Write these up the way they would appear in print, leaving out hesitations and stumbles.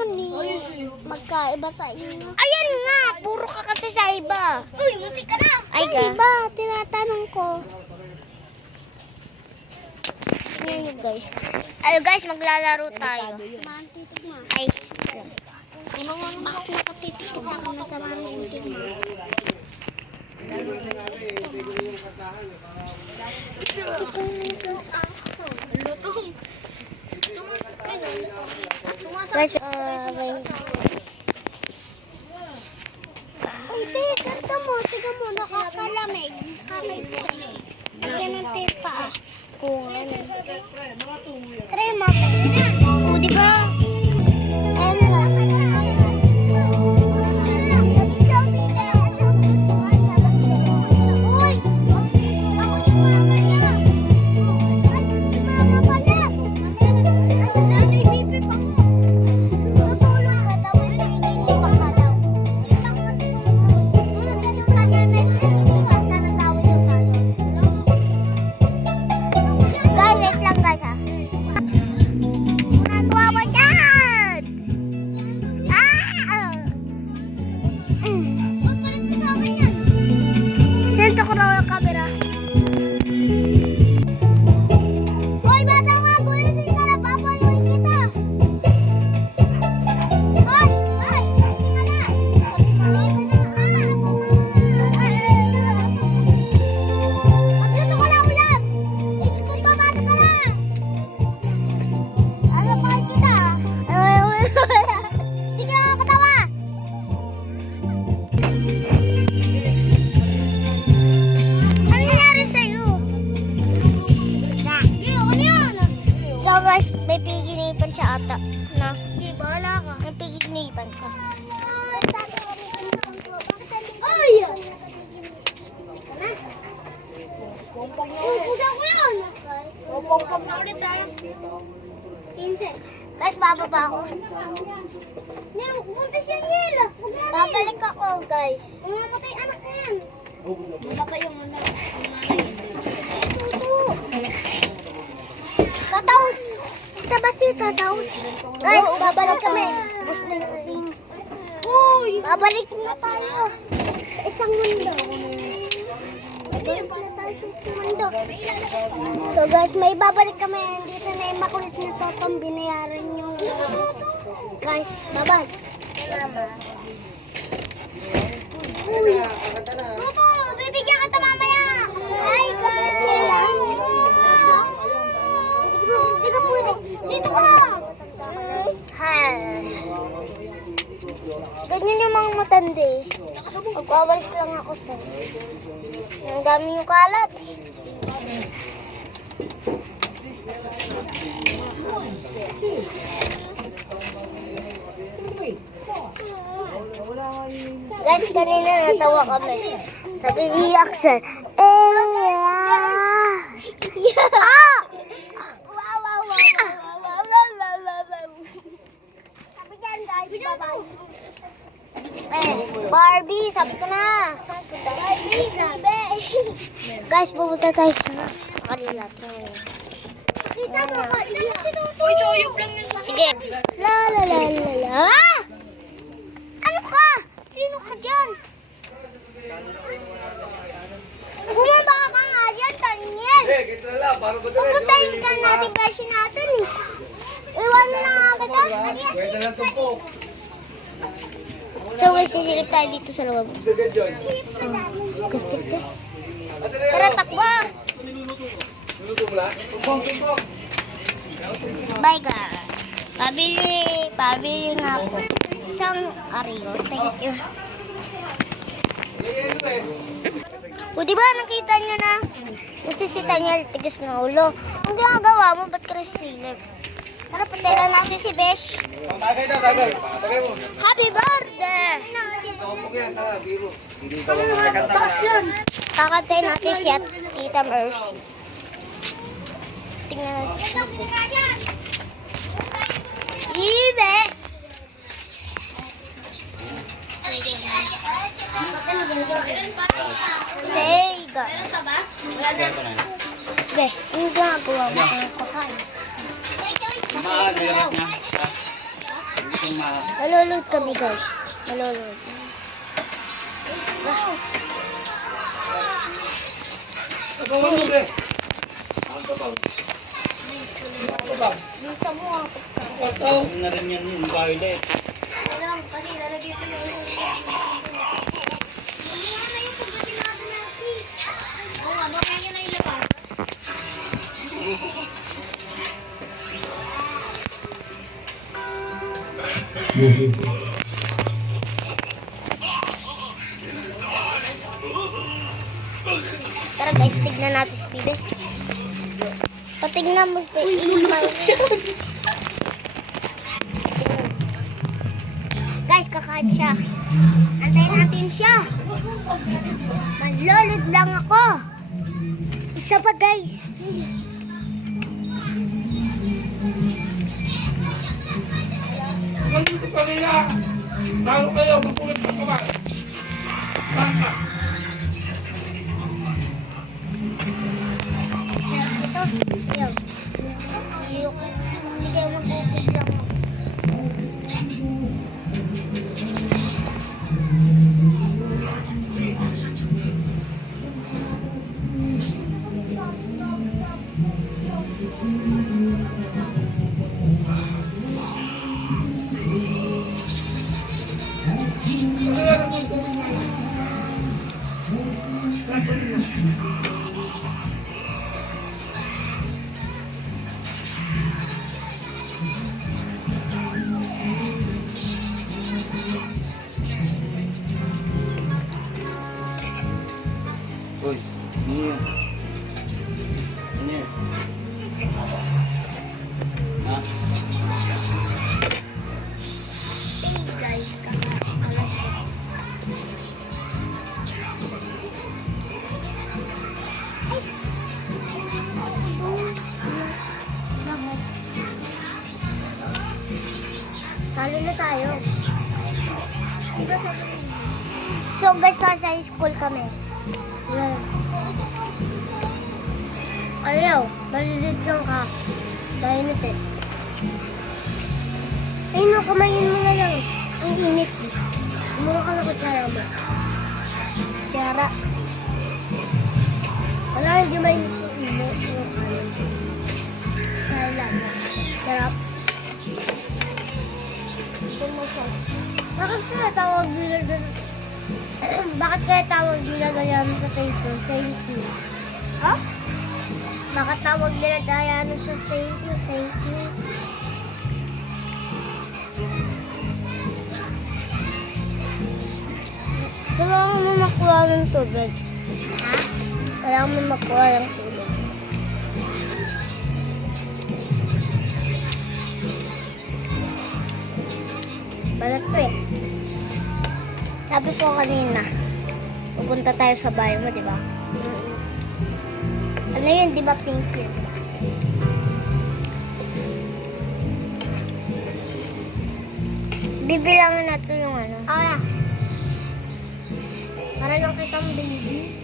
akin eh. Magkaiba sa inyo. Ayan nga, puro ka kasi sa iba. Uy, muti ka na. Ay, sa iba, tinatanong ko. Tingnan nyo guys. Ayo guys, maglalaro tayo. Mantitig mo. Ay. Bakit nakatitig ka ako na sa mantitig mo? Lutong. Guys, ay, tiga mo, nakakalamig. Yan ang tipa. Kung ano. Try mo. O, di ba? May piginipan siya ata. Na? Hindi, bahala ka. May piginipan ka. Ay! Pupuga ko yun! Pupong na ulit tayo. 15. Guys, bababa ako. Buntis yan, Yela. Babalik ako, guys. Umamatay anak na yan. Mamatay yung anak. Tataos! Tataos. Guys, babalik kami. Bus na yung kasing. Uy! Babalik na tayo. Isang mundo. So guys, may babalik kami. Dito na yung makulit na totong binayaran nyo. Guys, babag. Uy! Tuto! Bibigyan kita mamaya! Hi guys! Dito ka na! Hi! Ganyan yung mga matandi. Magwawalis lang ako sa. Ang dami yung kalat. Guys, kanina natawa kami. Sabi ni Axel, Barbie, sabi ko na. Barbie, sabi. Guys, pupunta tayo sa kanila. Kita mo ka, ilan si Tuto? Uy, choyog lang yun. Sige. La. Ano ka? Sino ka dyan? Bumaba ka nga dyan, Daniel. Pupuntahin ka natin kasi natin eh. Iwan na nga kita. Pwede lang tumpo. So guys, sisilip tayo dito sa loob. Gusto ko. Tara, takbo! Bye guys. Pabili nga po. Isang ariyo. Thank you. O diba nakita niyo na? Nasisita niya tigas na ulo. Ang ginagawa mo, ba't ka silip? Tara, patela natin si Besh. Happy birthday! Kakantay natin siya, Tita Mercy. Tingnan natin. Ibe! Sega. Meron pa ba? Wala na. Be, yung gagawa mo ng pakain. kasi Malulod kami guys. Malulod. Bisa mo ako. Ano na rin yan yung violet. Alam, kasi lalagay ko yung isang oo nga, baka yun na ilabas. Tara guys, tignan natin si Bibi. Patignan mo, guys, kakain siya. Antayin natin siya. Manlolod lang ako. Isa pa guys. Nandito pa nila. Talo kayo, mapulit pa ka ba? Baka. Ito, ayaw. Sige, mag-focus lang ako. Uy, ano yun? Ano yun? Ha? Say guys, kakain siya. Talo na tayo. So guys, nasa school kami. Ayaw, malilit lang ka. Mainit eh. Ayun o, kamayin mo na lang. Ang init eh. Mukha ka na kutsara mo. Kutsara. Wala, hindi mainit yung init. Yung kanin. Kaya lang. Sarap. Bakit kaya tawag nila doon? Bakit kaya tawag nila Diana sa thank you? Thank you. Ha? Bakit tawag nila Diana sa thank you? Thank you. Kailangan mo makuha ng tubig. Ha? Kailangan mo makuha ng tubig. Balat to eh. Sabi ko kanina, pupunta tayo sa bahay mo, di ba? Ano yun, di ba pink yun? Bibilangin natin yung ano. Ara. Para lang kitang baby.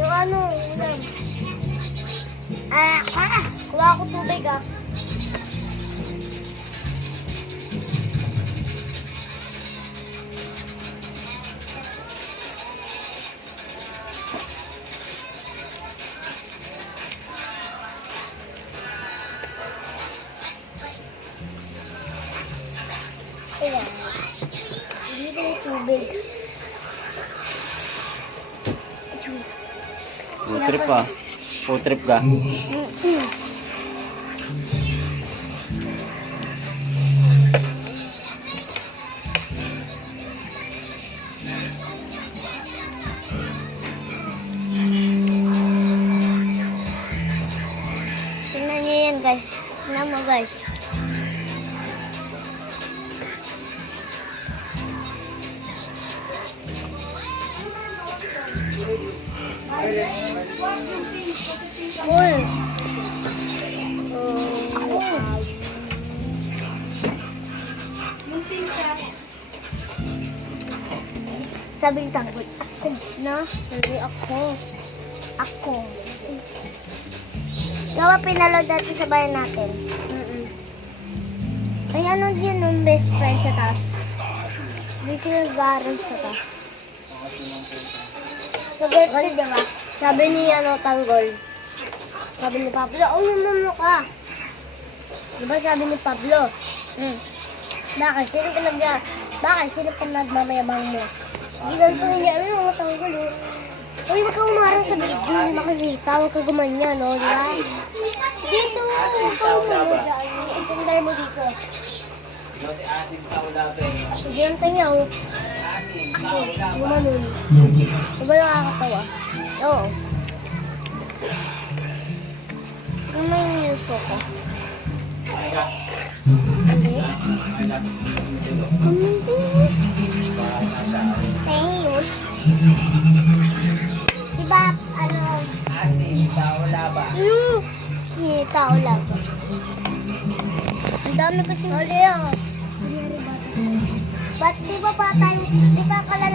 Yung ano, ulam. Kuha ako tubig ah. Ayan. Dito yung tubig. Putrip pa. Putrip ka. Tingnan nyo yan guys. Tingnan mo guys. Cool. Sabi tanggol. Ako na. Sabi ako. Ako. Gawa pinalod natin sa bayan natin. May ano din yung best friend sa taas. May sinagaran sa taas. Tanggol, di ba? Sabi ni Tanggol. Sabi ni Pablo, umuno ka. Di ba sabi ni Pablo? Bakit? Sino pinagmamayabang mo? Gilantuin niya, ano yung Tanggol, oh. Uy, wag kang umarang sa video, hindi makikita. Huwag ka gumanyan, no? Di ba? Dito, huwag kang umarang. Isundar mo dito. Ginantay niya, oh. Gumanon. Di ba nakakatawa? Oo. Ano may niluso ko? Hindi. Thank Diba, ano? Asin, tao laba. Tao lang. Ang dami kasing huli, oh. Ba't di ba kalala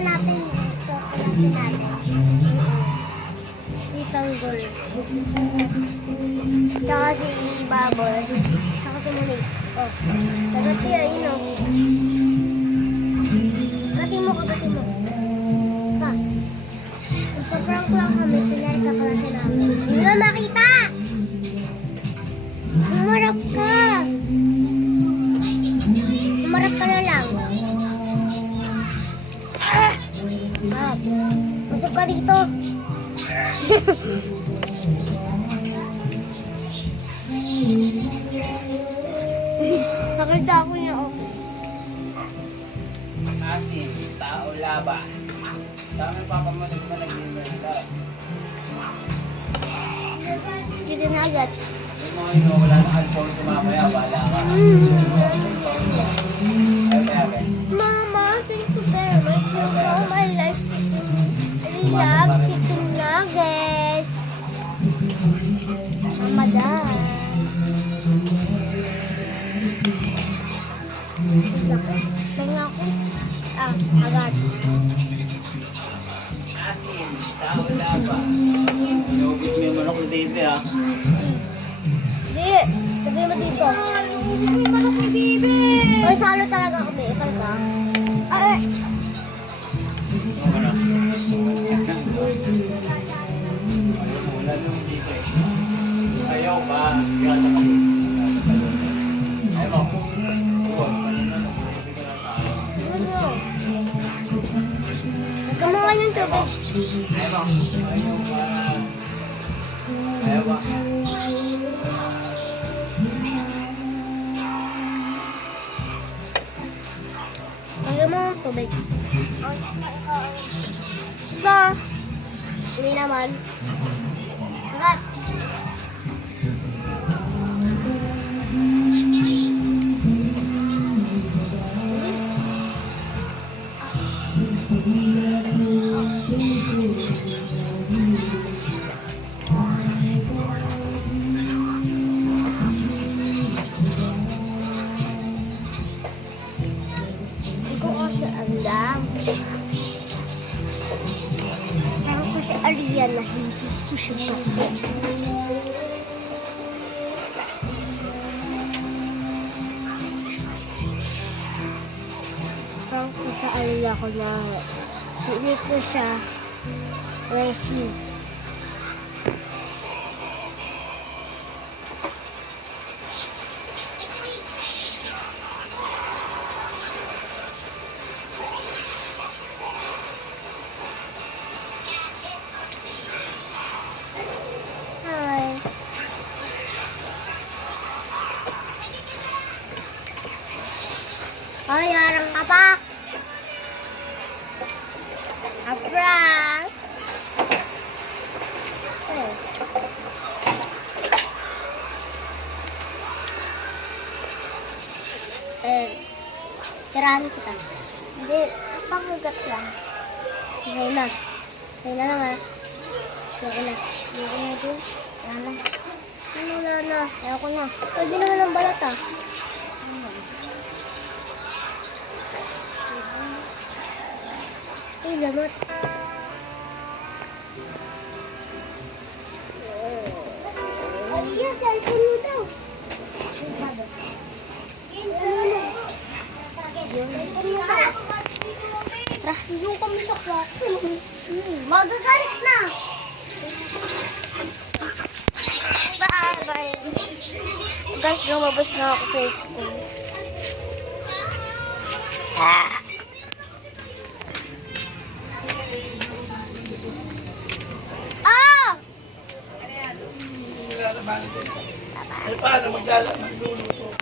natin ito? Kalala natin. Si Tanggol. Tsaka si Babos. Tsaka si Monique. Oh. Kagati, ayun, oh. Kagati mo. Pa. Nagpa-prank lang kami. Pinari ka klase namin. Hindi na makita! Umarap ka! Umarap ka na lang. Masok ka dito. Nakita ko niya, oh. Asin, tao laba. Dami papamasok na nag-imbenta. Chicken nuggets. Yung mga ino, wala na alcohol sumamaya, wala ka. Ay, Mama, thank you very much. You know I like chicken. I love chicken nuggets. Mama, dad. Laki. Mga ako. Agad. Asin, tao laba. Inubos mo yung manok na dito, ha? Hindi. Sabi mo dito. Manok ni Bibi. Ay, salo talaga kami. Ipal ka. Ay. Wala nung dito, eh. Ayaw ba? Kaya sa kayo. Ayaw mo. Huwag. Hindi ka ng tao. Ano? Kamuha ng tubig. Ayaw mo. Ayaw ba? Ayaw ba? Ayaw mo ng tubig. Ito. Hindi naman. Agad. Hindi ko kasi alam. Parang kasi Arian na hindi ko siya pati. Parang kasi alala ko na hindi ko siya review. Hi. Hoy, harang ka pa. Prank. Oh. Tirahan kita. Hindi, pangugat lang. Okay na. Okay na lang, ha. Okay na. Okay na din. Wala na. Ano, wala na. Ayoko na. Pwede naman ang balat, ah. Ay, lamot. Ay, cellphone mo daw. Yung kami sa kwarto. Magagalit na. Bye-bye. Guys, lumabas na ako sa school. Ah! Nilalabanan ko. Eh, paano magluluto?